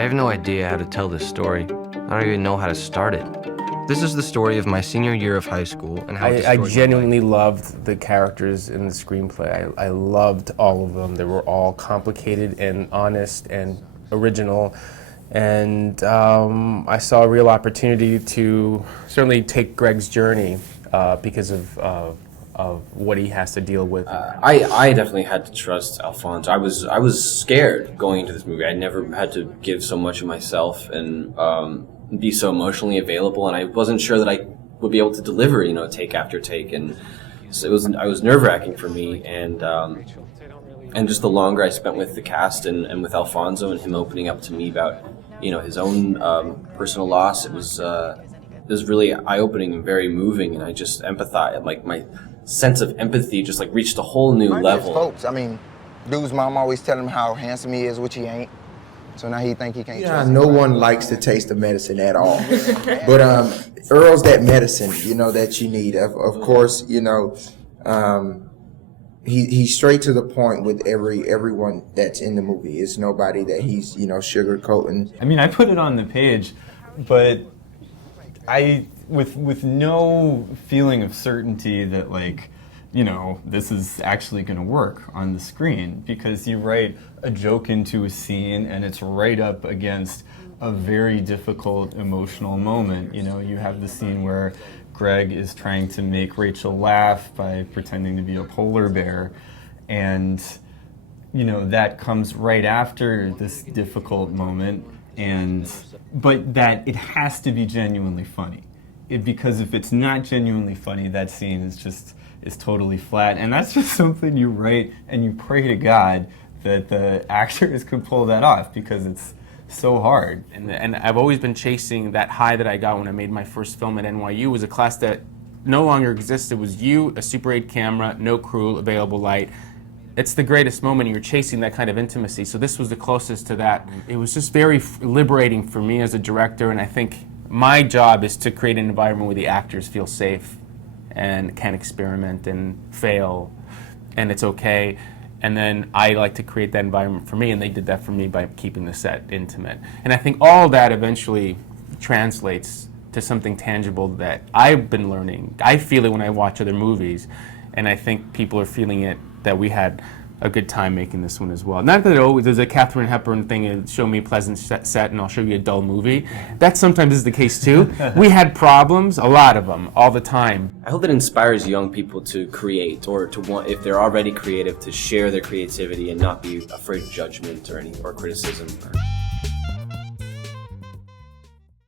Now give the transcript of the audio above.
I have no idea how to tell this story. I don't even know how to start it. This is the story of my senior year of high school and how I genuinely loved the characters in the screenplay. I loved all of them. They were all complicated and honest and original. And I saw a real opportunity to certainly take Greg's journey because of what he has to deal with. I definitely had to trust Alfonso. I was scared going into this movie. I never had to give so much of myself and be so emotionally available, and I wasn't sure that I would be able to deliver, take after take, and so I was nerve-wracking for me, and just the longer I spent with the cast and with Alfonso and him opening up to me about his own personal loss, it was really eye-opening and very moving, and I just empathized. Like my sense of empathy just like reached a whole new level. Folks, I mean, dude's mom always telling him how handsome he is, which he ain't. So now he think he can't trust no one likes the taste of medicine at all. But Earl's that medicine, that you need. Of course, he's straight to the point with everyone that's in the movie. It's nobody that he's, sugarcoating. I mean, I put it on the page, but with no feeling of certainty that this is actually going to work on the screen, because you write a joke into a scene and it's right up against a very difficult emotional moment. You have the scene where Greg is trying to make Rachel laugh by pretending to be a polar bear, and that comes right after this difficult moment, but that it has to be genuinely funny. Because if it's not genuinely funny, that scene is totally flat, and that's just something you write and you pray to God that the actors can pull that off, because it's so hard. And I've always been chasing that high that I got when I made my first film at NYU. It was a class that no longer existed. It was you, a Super 8 camera, no crew, available light. It's the greatest moment, and you're chasing that kind of intimacy. So this was the closest to that. It was just very liberating for me as a director, and I think my job is to create an environment where the actors feel safe and can experiment and fail, and it's okay. And then I like to create that environment for me, and they did that for me by keeping the set intimate. And I think all that eventually translates to something tangible that I've been learning. I feel it when I watch other movies, and I think people are feeling it, that we had a good time making this one as well. Not that it always is a Katharine Hepburn thing, show me a pleasant set and I'll show you a dull movie. That sometimes is the case too. We had problems, a lot of them, all the time. I hope that inspires young people to create, or to want, if they're already creative, to share their creativity and not be afraid of judgment or criticism.